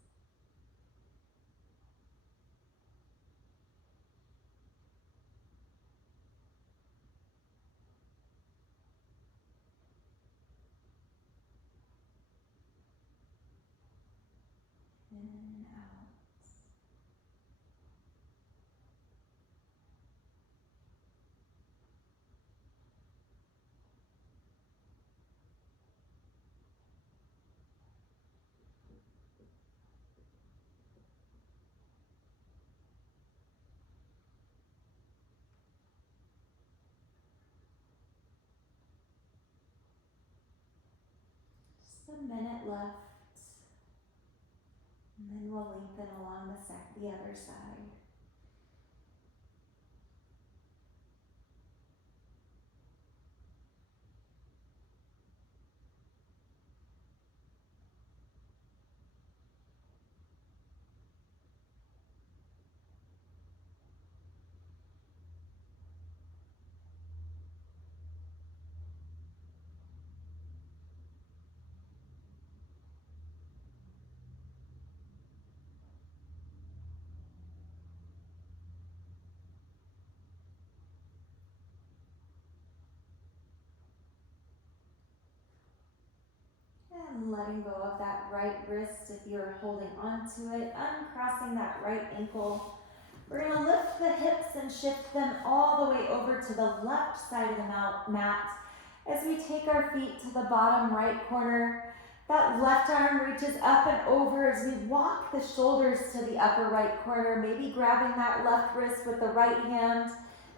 a minute left. And then we'll lengthen along the other side. And letting go of that right wrist if you're holding onto it, uncrossing that right ankle. We're going to lift the hips and shift them all the way over to the left side of the mat as we take our feet to the bottom right corner. That left arm reaches up and over as we walk the shoulders to the upper right corner, maybe grabbing that left wrist with the right hand,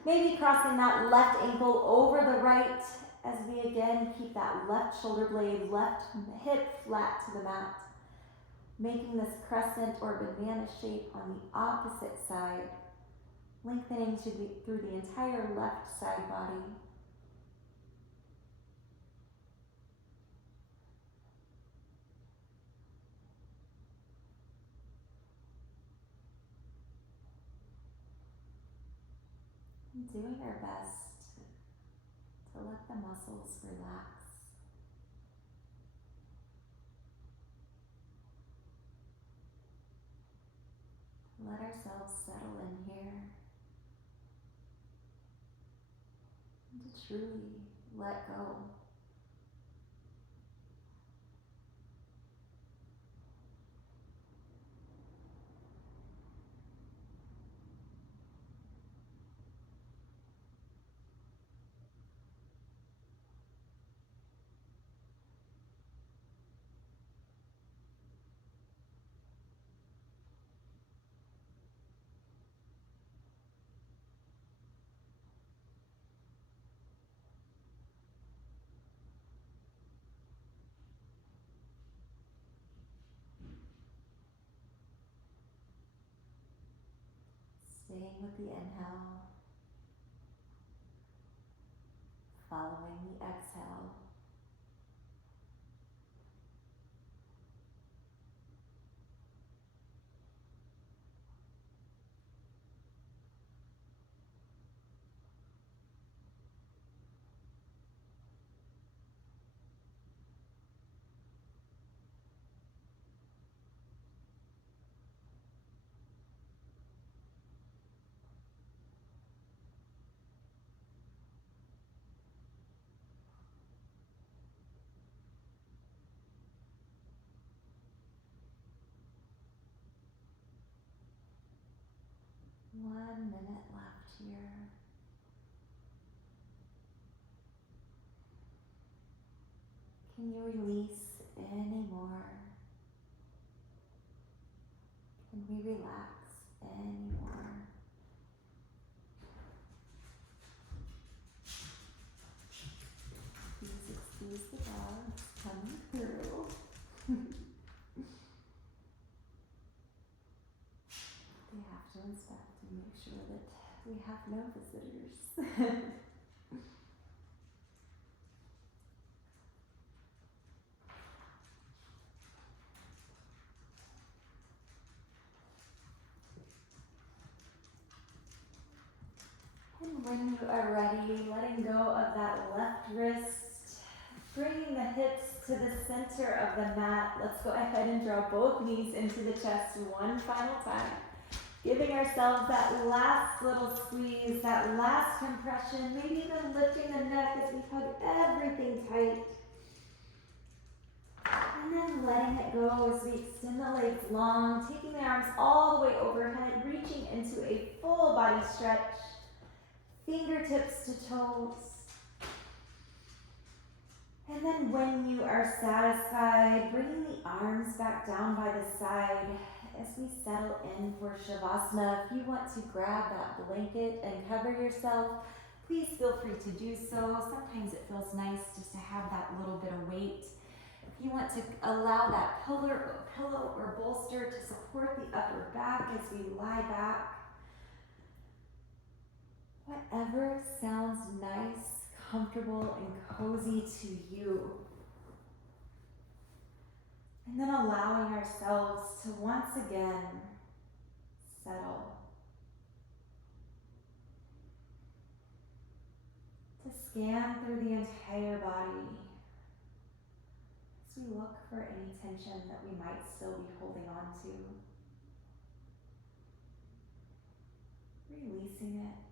maybe crossing that left ankle over the right as we again keep that left shoulder blade, left hip flat to the mat, making this crescent or banana shape on the opposite side, lengthening through the entire left side body. And doing our best to let the muscles relax. Let ourselves settle in here. And to truly let go. Staying with the inhale, following the exhale. One minute left here. Can you release any more? Can we relax any more? Please excuse the dogs coming through. They have to inspect and make sure that we have no visitors. And when you are ready, letting go of that left wrist, bringing the hips to the center of the mat. Let's go ahead and draw both knees into the chest one final time. Giving ourselves that last little squeeze, that last compression, maybe even lifting the neck as we hug everything tight. And then letting it go as we extend the legs long, taking the arms all the way overhead, reaching into a full body stretch. Fingertips to toes. And then when you are satisfied, bringing the arms back down by the side as we settle in for Shavasana. If you want to grab that blanket and cover yourself, please feel free to do so. Sometimes it feels nice just to have that little bit of weight. If You want to allow that pillow or bolster to support the upper back as we lie back. Whatever sounds nice, comfortable, and cozy to you. And then allowing ourselves to once again settle. To scan through the entire body as we look for any tension that we might still be holding on to. Releasing it.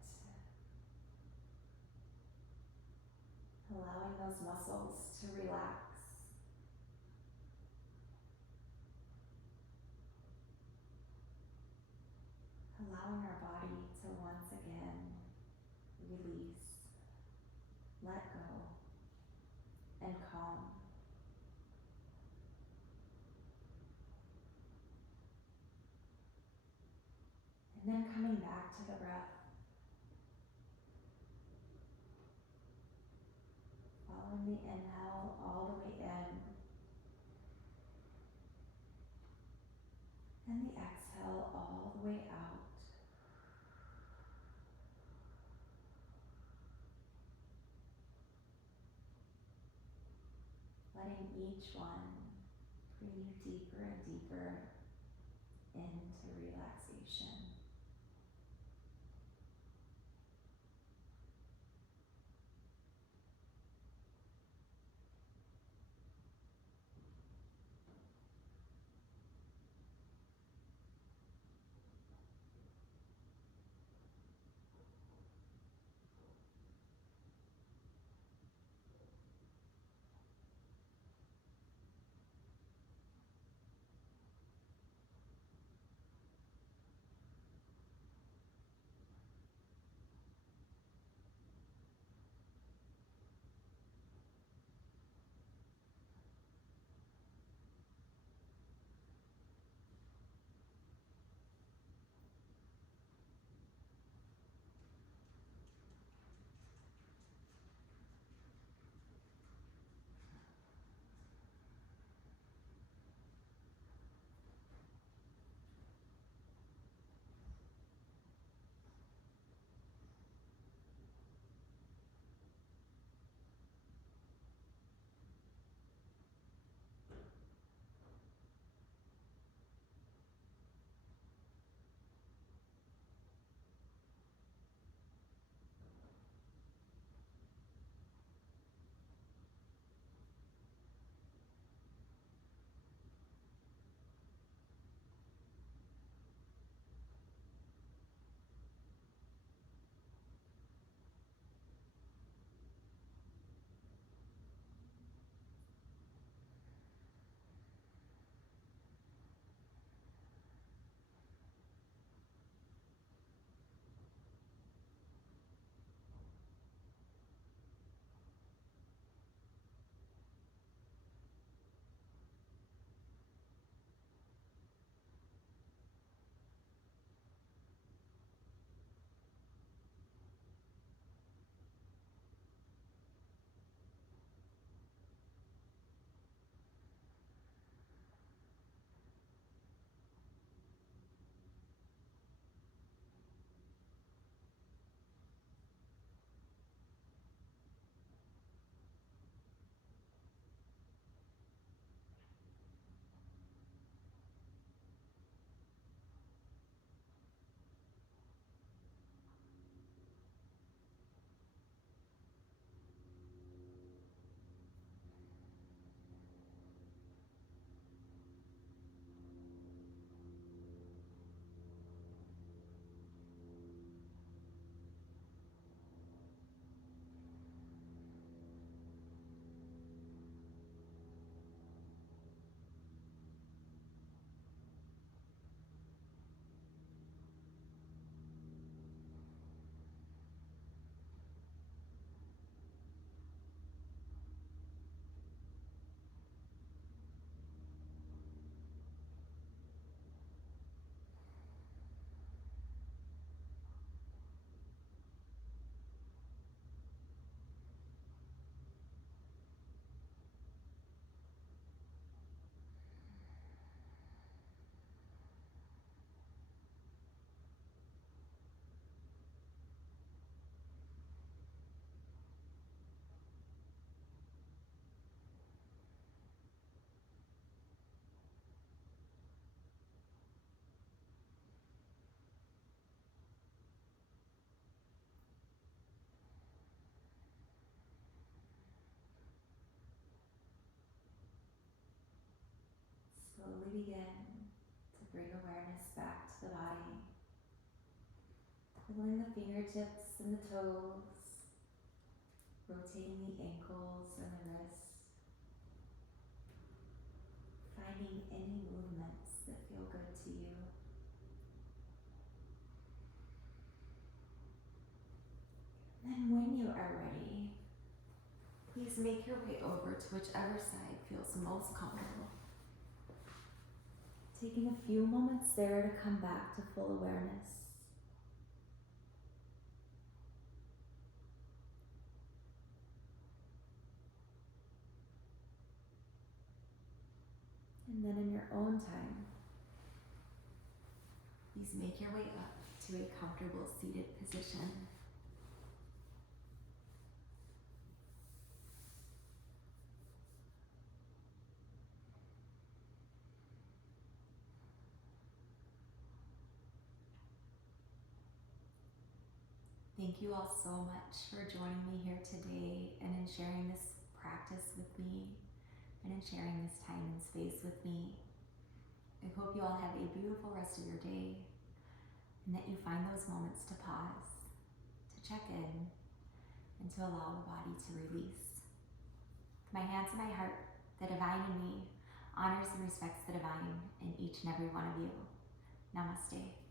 Allowing those muscles to relax. Allowing our body to once again release, let go, and calm. And then coming back to the breath. Following the inhale all the way in. And the exhale all the way out. Letting each one bring you deeper and deeper into relaxation. begin to bring awareness back to the body. Wiggling the fingertips and the toes, rotating the ankles and the wrists, finding any movements that feel good to you. And when you are ready, please make your way over to whichever side feels most comfortable. Taking a few moments there to come back to full awareness. And then in your own time, please make your way up to a comfortable seated position. Thank you all so much for joining me here today and in sharing this practice with me and in sharing this time and space with me. I hope you all have a beautiful rest of your day and that you find those moments to pause, to check in, and to allow the body to release. With my hands to my heart, the divine in me honors and respects the divine in each and every one of you. Namaste.